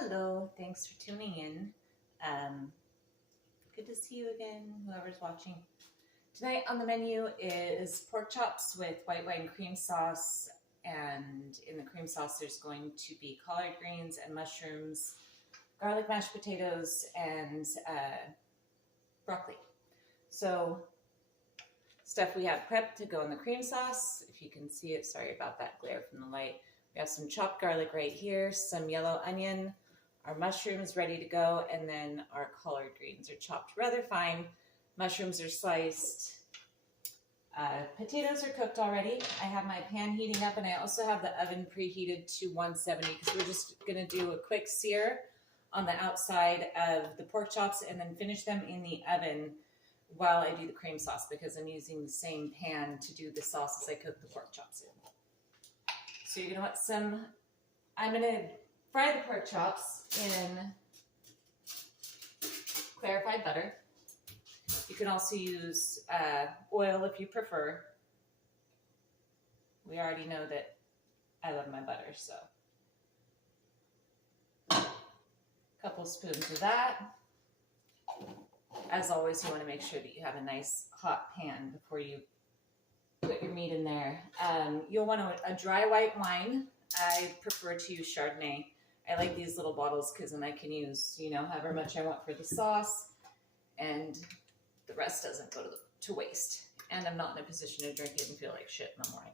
Hello, thanks for tuning in. Um, Good to see you again, whoever's watching. Tonight on the menu is pork chops with white wine cream sauce, and in the cream sauce there's going to be collard greens and mushrooms, garlic mashed potatoes, and broccoli. So, stuff we have prepped to go in the cream sauce. If you can see it, sorry about that glare from the light. We have some chopped garlic right here, some yellow onion, our mushrooms ready to go, and then our collard greens are chopped rather fine. Mushrooms are sliced. Potatoes are cooked already. I have my pan heating up, and I also have the oven preheated to 170 because we're just going to do a quick sear on the outside of the pork chops and then finish them in the oven while I do the cream sauce because I'm using the same pan to do the sauce as I cook the pork chops in. So you're going to want some, I'm going to fry the pork chops in clarified butter. You can also use oil if you prefer. We already know that I love my butter, so. A couple spoons of that. As always, you want to make sure that you have a nice hot pan before you put your meat in there. You'll want a dry white wine. I prefer to use Chardonnay. I like these little bottles because then I can use, however much I want for the sauce, and the rest doesn't go to waste. And I'm not in a position to drink it and feel like shit in the morning.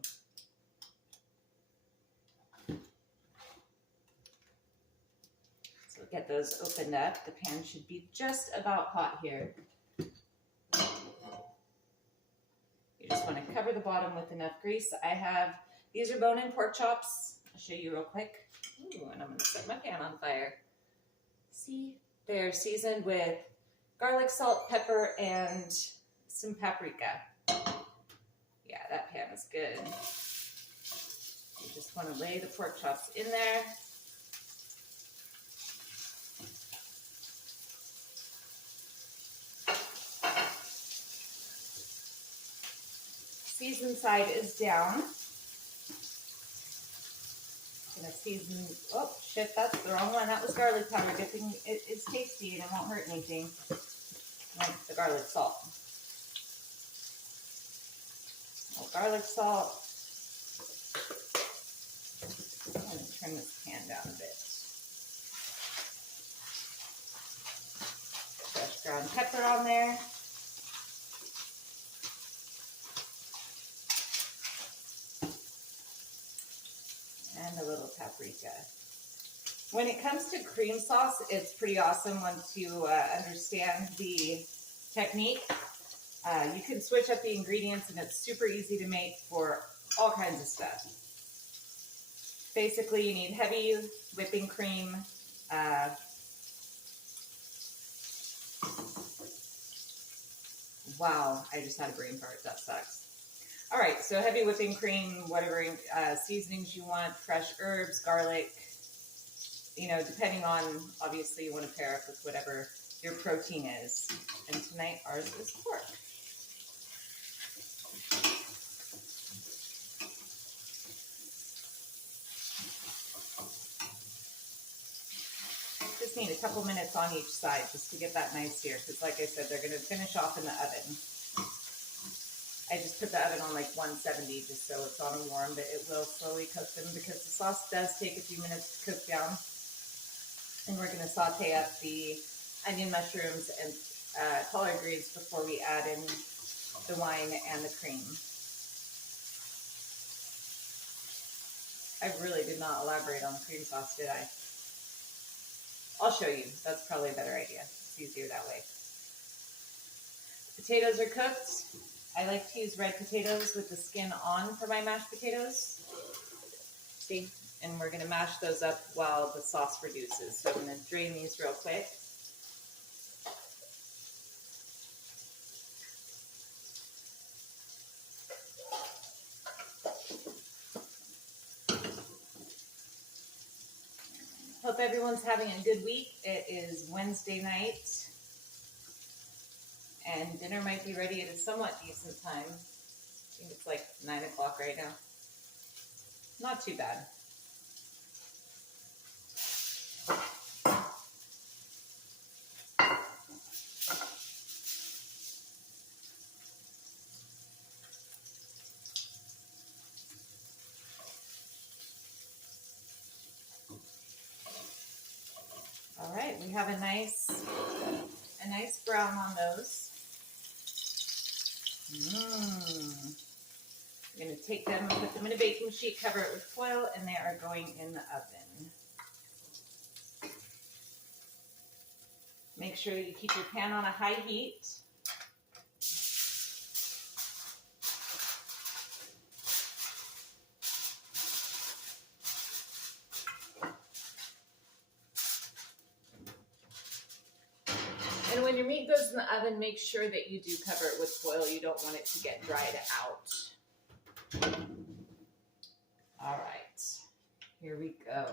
So get those opened up. The pan should be just about hot here. You just want to cover the bottom with enough grease. These are bone-in pork chops. I'll show you real quick. Ooh, and I'm going to set my pan on fire. See? They're seasoned with garlic, salt, pepper, and some paprika. Yeah, that pan is good. You just want to lay the pork chops in there. Season side is down. Gonna season, oh shit, that's the wrong one. That was garlic powder dipping. It's tasty and it won't hurt anything. Like the garlic salt. Garlic salt. I'm gonna turn this pan down a bit. Fresh ground pepper on there. And a little paprika. When it comes to cream sauce, it's pretty awesome once you understand the technique. You can switch up the ingredients and it's super easy to make for all kinds of stuff. Basically, you need heavy whipping cream, wow, I just had a brain fart, that sucks. All right, so heavy whipping cream, whatever seasonings you want, fresh herbs, garlic, depending on, obviously you want to pair up with whatever your protein is. And tonight ours is pork. Just need a couple minutes on each side just to get that nice sear, because like I said, they're going to finish off in the oven. I just put the oven on like 170 just so it's on a warm, but it will slowly cook them because the sauce does take a few minutes to cook down. And we're going to saute up the onion, mushrooms, and collard greens before we add in the wine and the cream. I really did not elaborate on the cream sauce, did I? I'll show you. That's probably a better idea. It's easier that way. Potatoes are cooked. I like to use red potatoes with the skin on for my mashed potatoes. See? And we're going to mash those up while the sauce reduces. So I'm going to drain these real quick. Hope everyone's having a good week. It is Wednesday night. And dinner might be ready at a somewhat decent time. I think it's like 9 o'clock right now. Not too bad. right, we have a nice brown on those. I'm going to take them and put them in a baking sheet, cover it with foil, and they are going in the oven. Make sure that you keep your pan on a high heat. And when your meat goes in the oven, make sure that you do cover it with foil. You don't want it to get dried out. All right, here we go.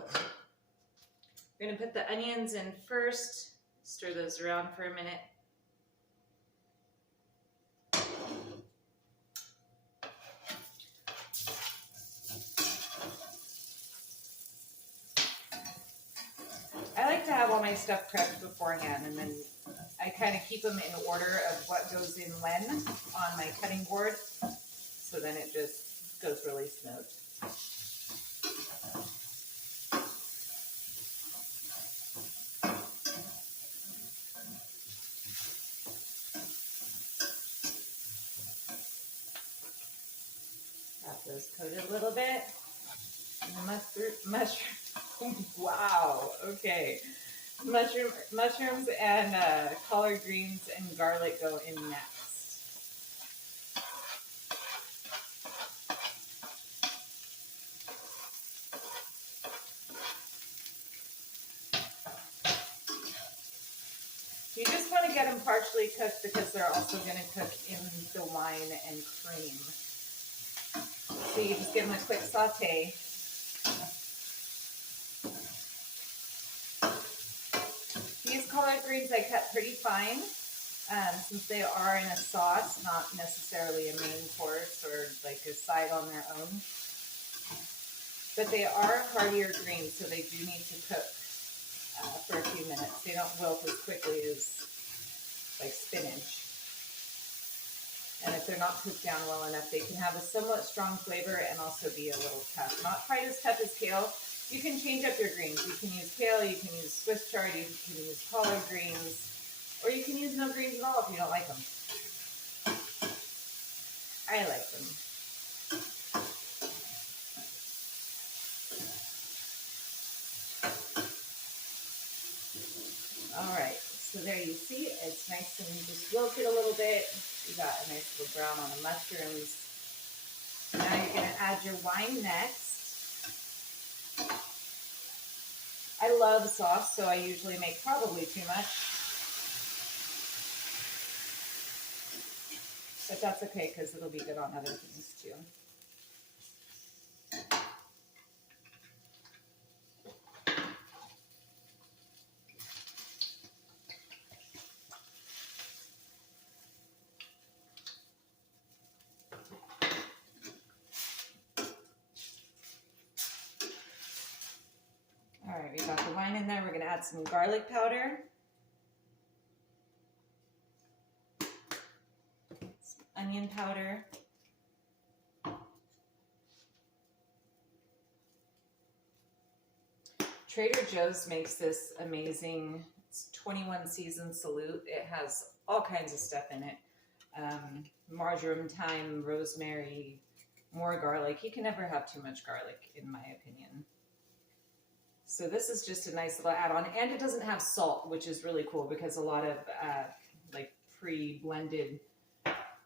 We're going to put the onions in first, stir those around for a minute. I like to have all my stuff prepped beforehand, and then I kind of keep them in order of what goes in when on my cutting board, so then it just goes really smooth. Got those coated a little bit. And the mushroom, wow, okay. Mushrooms and collard greens and garlic go in next. You just want to get them partially cooked because they're also going to cook in the wine and cream. So you just give them a quick saute. These collard greens I cut pretty fine, since they are in a sauce, not necessarily a main course or like a side on their own. But they are heartier greens, so they do need to cook for a few minutes. They don't wilt as quickly as like spinach. And if they're not cooked down well enough, they can have a somewhat strong flavor and also be a little tough. Not quite as tough as kale. You can change up your greens. You can use kale, you can use Swiss chard, you can use collard greens, or you can use no greens at all if you don't like them. I like them. All right, so there you see, it's nice and just wilted a little bit. You got a nice little brown on the mushrooms. Now you're going to add your wine next. I love sauce, so I usually make probably too much. But that's okay because it'll be good on other things too. All right, we got the wine in there. We're going to add some garlic powder. Some onion powder. Trader Joe's makes this amazing 21 season salute. It has all kinds of stuff in it. Marjoram, thyme, rosemary, more garlic. You can never have too much garlic, in my opinion. So this is just a nice little add-on, and it doesn't have salt, which is really cool because a lot of like pre-blended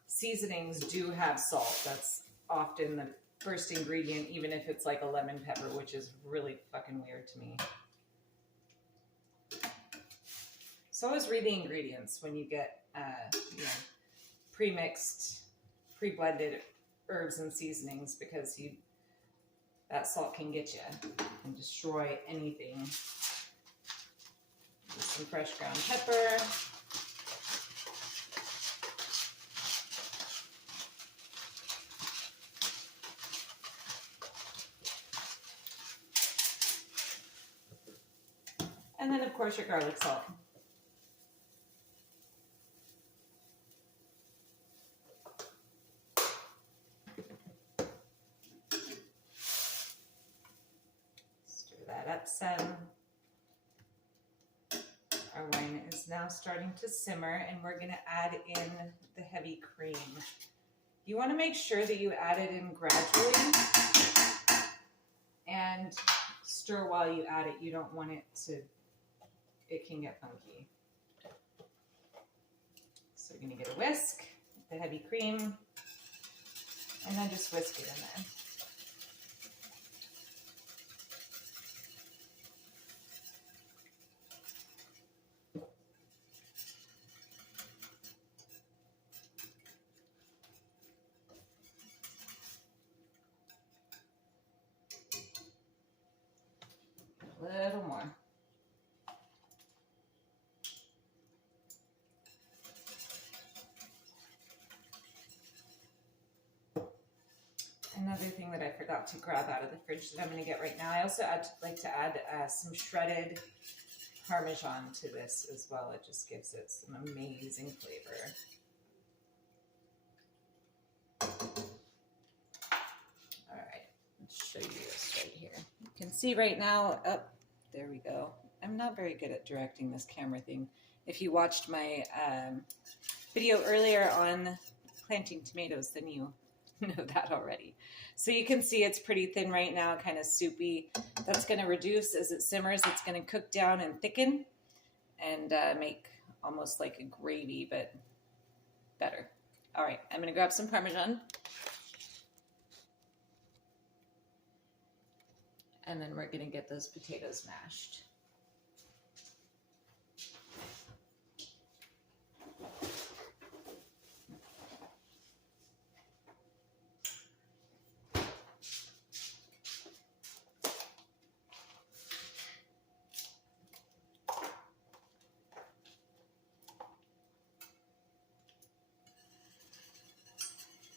seasonings do have salt. That's often the first ingredient, even if it's like a lemon pepper, which is really fucking weird to me. So always read the ingredients when you get you know, pre-mixed, pre-blended herbs and seasonings, because that salt can get you and destroy anything. Just some fresh ground pepper. And then of course your garlic salt. Stir that up some. Our wine is now starting to simmer, and we're going to add in the heavy cream. You want to make sure that you add it in gradually and stir while you add it. You don't want it can get funky. So we're going to get a whisk, the heavy cream, and then just whisk it in there. A little more. Another thing that I forgot to grab out of the fridge that I'm going to get right now, I also like to add some shredded Parmesan to this as well. It just gives it some amazing flavor. All right, let's show you this right here. You can see right now, oh, there we go. I'm not very good at directing this camera thing. If you watched my video earlier on planting tomatoes, then you know that already. So you can see it's pretty thin right now, kind of soupy. That's going to reduce as it simmers. It's going to cook down and thicken and make almost like a gravy, but better. All right, I'm going to grab some Parmesan. And then we're going to get those potatoes mashed.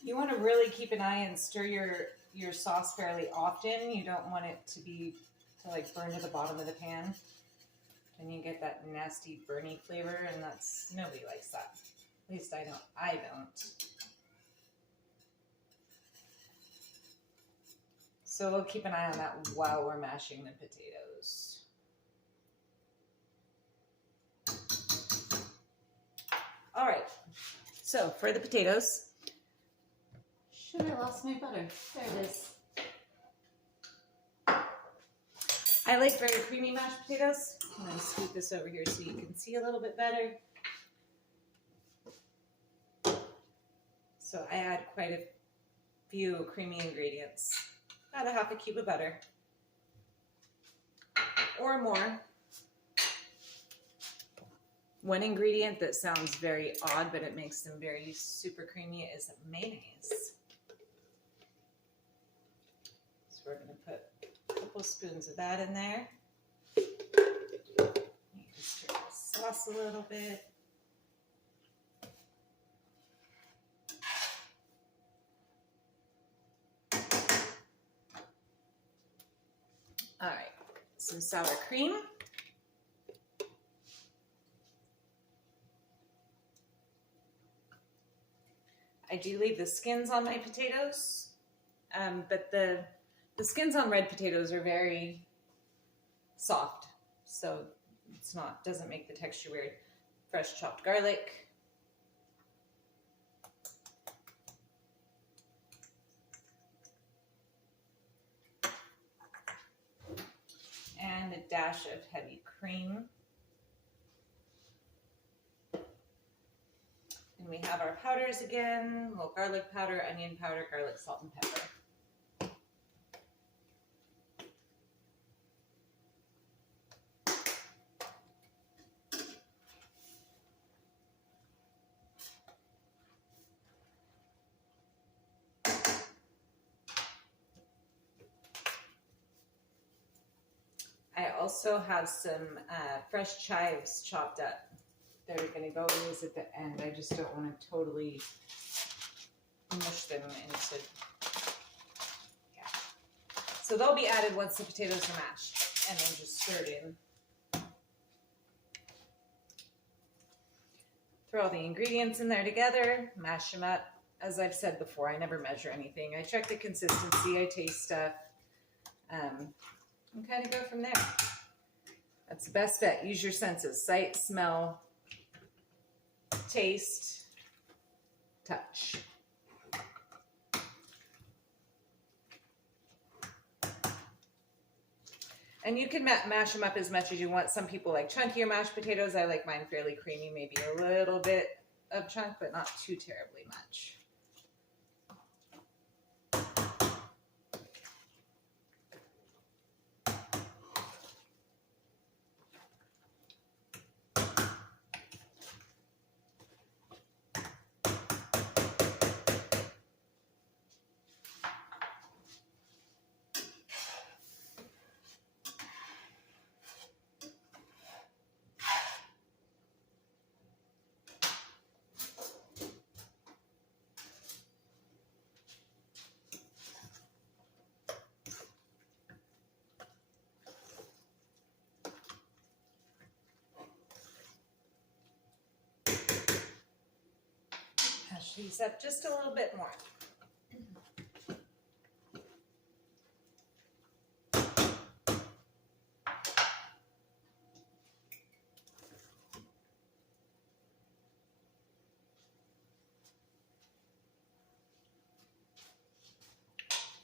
You want to really keep an eye and stir your sauce fairly often. You don't want it to like burn to the bottom of the pan. And you get that nasty burny flavor, and nobody likes that. At least I don't. So we'll keep an eye on that while we're mashing the potatoes. All right, so for the potatoes, should I lost my butter? There it is. I like very creamy mashed potatoes. I'm going to scoot this over here so you can see a little bit better. So I add quite a few creamy ingredients. About a half a cube of butter or more. One ingredient that sounds very odd, but it makes them very super creamy, is mayonnaise. So we're going to put a couple spoons of that in there. You can stir the sauce a little bit. All right, some sour cream. I do leave the skins on my potatoes, but the skins on red potatoes are very soft, so doesn't make the texture weird. Fresh chopped garlic. And a dash of heavy cream. And we have our powders again, a little garlic powder, onion powder, garlic, salt, and pepper. I also have some fresh chives chopped up that are going to go in these at the end. I just don't want to totally mush them into, yeah. So they'll be added once the potatoes are mashed and then just stirred in. Throw all the ingredients in there together, mash them up. As I've said before, I never measure anything. I check the consistency, I taste stuff. And kind of go from there. That's best bet. Use your senses. Sight, smell, taste, touch. And you can mash them up as much as you want. Some people like chunkier mashed potatoes. I like mine fairly creamy, maybe a little bit of chunk, but not too terribly much. Mash these up just a little bit more.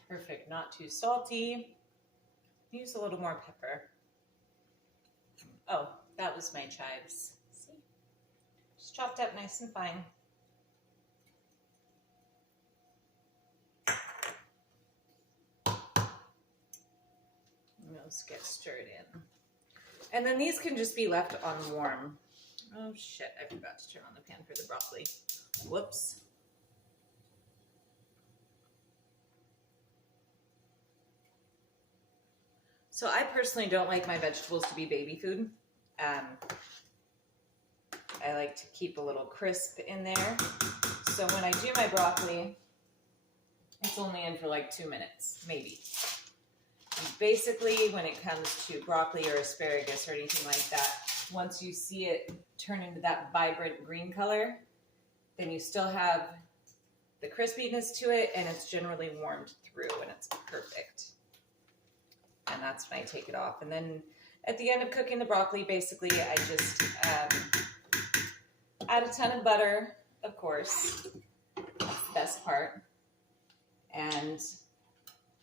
Perfect, not too salty. Use a little more pepper. Oh, that was my chives. See? Just chopped up nice and fine. And those get stirred in. And then these can just be left on warm. Oh shit, I forgot to turn on the pan for the broccoli. Whoops. So I personally don't like my vegetables to be baby food. I like to keep a little crisp in there. So when I do my broccoli, it's only in for like 2 minutes, maybe. And basically, when it comes to broccoli or asparagus or anything like that, once you see it turn into that vibrant green color, then you still have the crispiness to it, and it's generally warmed through, and it's perfect. And that's when I take it off. And then at the end of cooking the broccoli, basically I just add a ton of butter, of course. That's the best part. And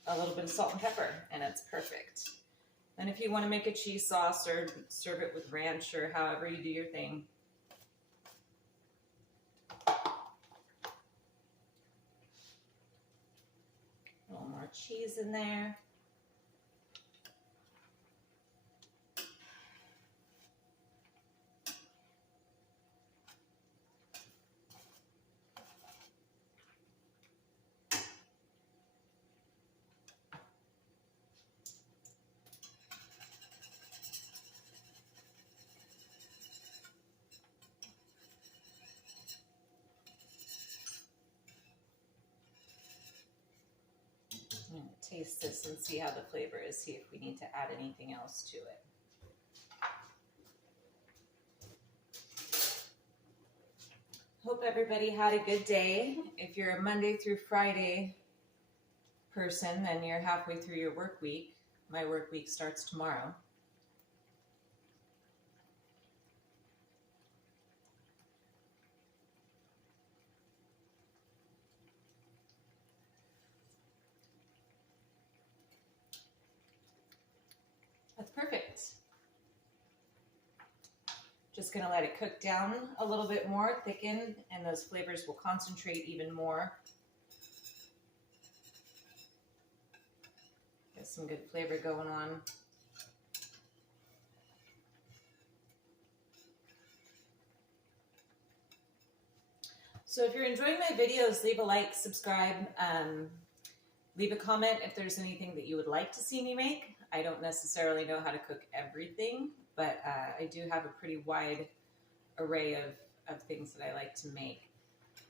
a little bit of salt and pepper, and it's perfect. And if you want to make a cheese sauce or serve it with ranch or however you do your thing. A little more cheese in there. I'm going to taste this and see how the flavor is, see if we need to add anything else to it. Hope everybody had a good day. If you're a Monday through Friday person, then you're halfway through your work week. My work week starts tomorrow. That's perfect. Just gonna let it cook down a little bit more, thicken, and those flavors will concentrate even more. Get some good flavor going on. So if you're enjoying my videos, leave a like, subscribe, leave a comment if there's anything that you would like to see me make. I don't necessarily know how to cook everything, but I do have a pretty wide array of things that I like to make.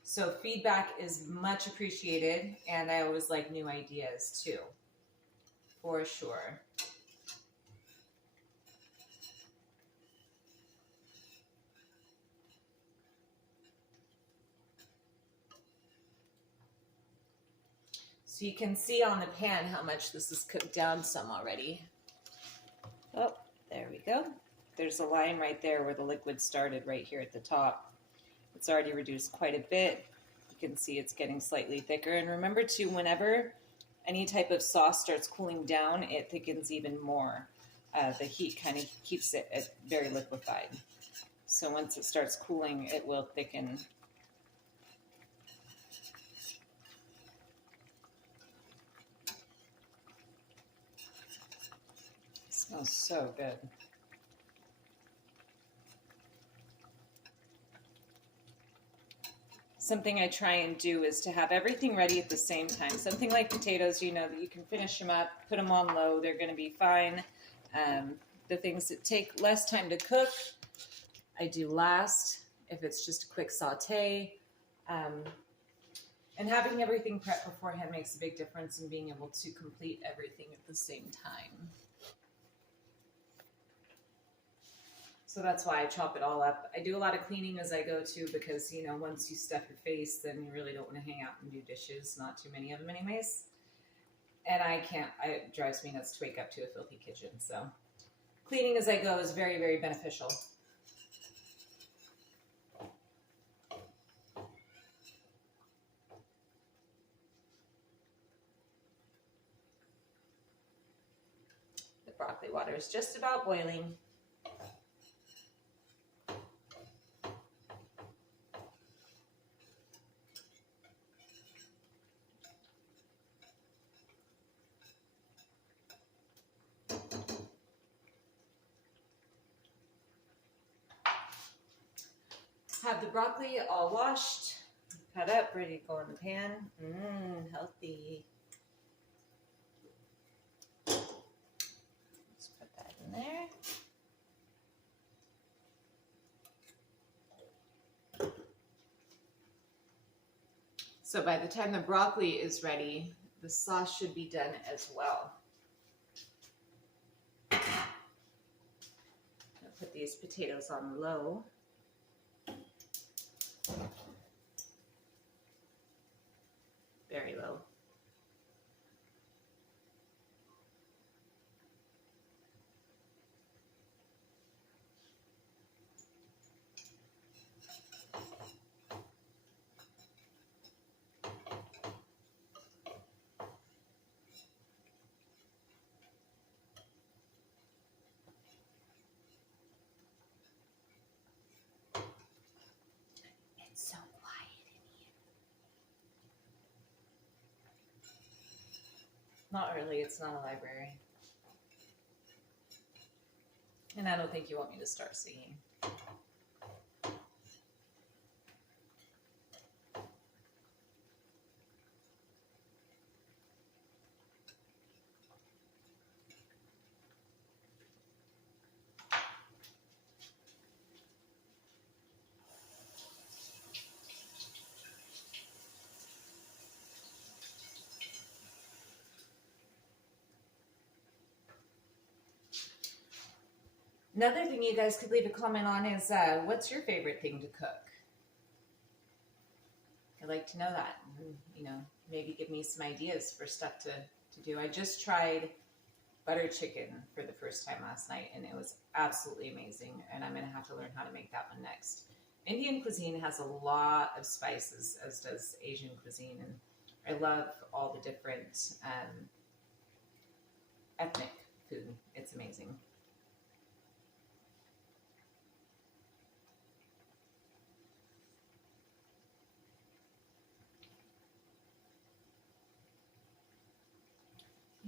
So feedback is much appreciated, and I always like new ideas too, for sure. So you can see on the pan how much this is cooked down some already. Oh, there we go. there's a line right there where the liquid started right here at the top. It's already reduced quite a bit. You can see it's getting slightly thicker. And remember too, whenever any type of sauce starts cooling down, it thickens even more. The heat kind of keeps it very liquefied. So once it starts cooling, it will thicken. It smells so good. Something I try and do is to have everything ready at the same time. Something like potatoes, you know, that you can finish them up, put them on low, they're going to be fine. The things that take less time to cook, I do last, if it's just a quick saute. And having everything prepped beforehand makes a big difference in being able to complete everything at the same time. So that's why I chop it all up. I do a lot of cleaning as I go too, because, you know, once you stuff your face, then you really don't want to hang out and do dishes. Not too many of them anyways. And I can't, it drives me nuts to wake up to a filthy kitchen. So cleaning as I go is very, very beneficial. The broccoli water is just about boiling. Have the broccoli all washed, cut up, ready to go in the pan. Healthy. Let's put that in there. So by the time the broccoli is ready, the sauce should be done as well. I'll put these potatoes on low. Very low. It's so quiet in here. Not really, it's not a library. And I don't think you want me to start singing. Another thing you guys could leave a comment on is what's your favorite thing to cook? I'd like to know that. You know, maybe give me some ideas for stuff to do. I just tried butter chicken for the first time last night, and it was absolutely amazing, and I'm going to have to learn how to make that one next. Indian cuisine has a lot of spices, as does Asian cuisine, and I love all the different ethnic food. It's amazing.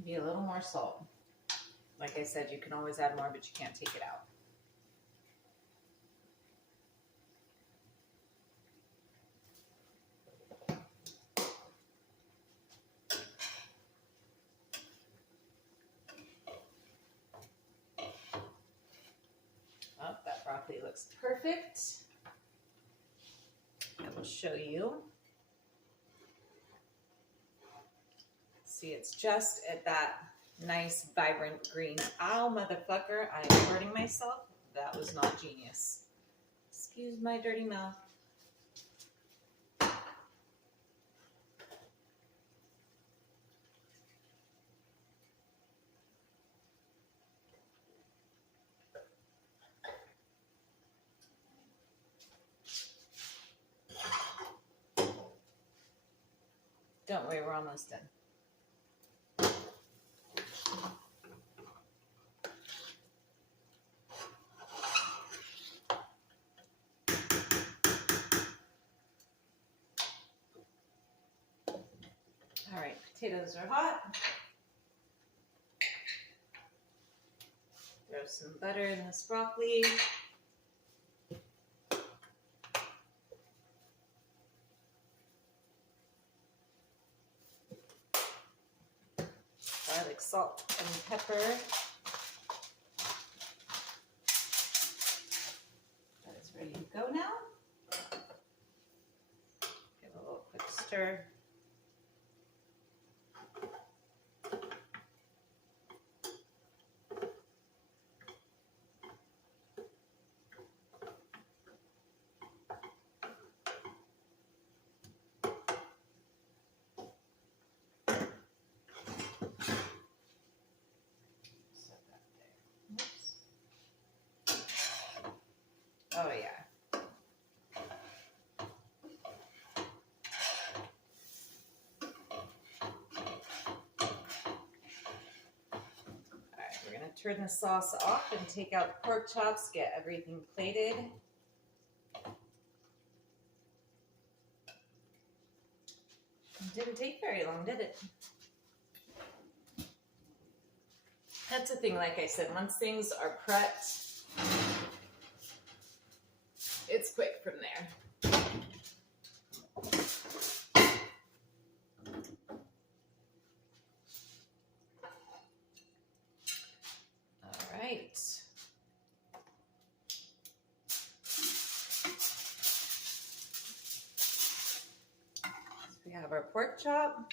Maybe a little more salt. Like I said, you can always add more, but you can't take it out. Oh, that broccoli looks perfect. I will show you. See, it's just at that nice, vibrant green. Ow, motherfucker, I am hurting myself. That was not genius. Excuse my dirty mouth. Don't worry, we're almost done. All right, potatoes are hot. Throw some butter in this broccoli. Garlic, salt, and pepper. That is ready to go now. Give a little quick stir. Oh yeah. Alright, we're going to turn the sauce off and take out the pork chops, get everything plated. It didn't take very long, did it? That's the thing, like I said, once things are prepped, it's quick from there. All right. So we have our pork chop.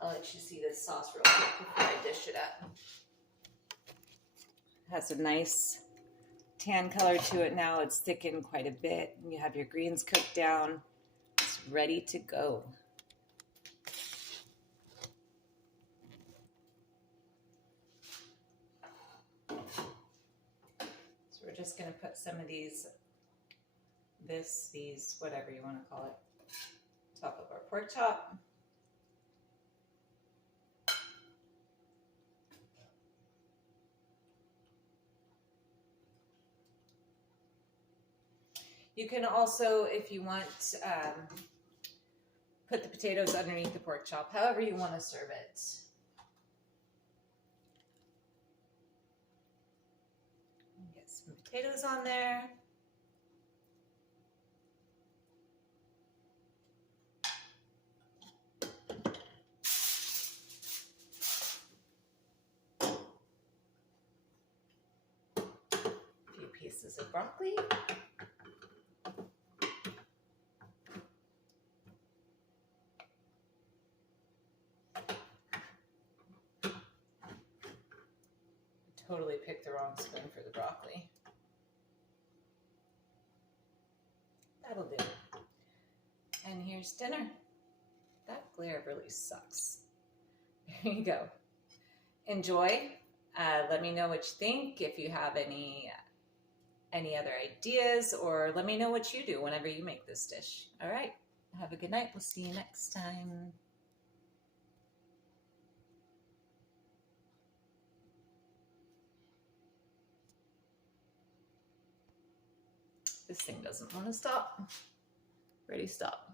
I'll let you see this sauce real quick before I dish it up. It has a nice tan color to it now. It's thickened quite a bit. You have your greens cooked down. It's ready to go. So we're just going to put some of these, whatever you want to call it, top of our pork chop. You can also, if you want, put the potatoes underneath the pork chop, however you want to serve it. Get some potatoes on there. A few pieces of broccoli. Totally picked the wrong spoon for the broccoli. That'll do. And here's dinner. That glare really sucks. There you go. Enjoy. Let me know what you think. If you have any other ideas, or let me know what you do whenever you make this dish. All right. Have a good night. We'll see you next time. This thing doesn't want to stop. Ready, stop.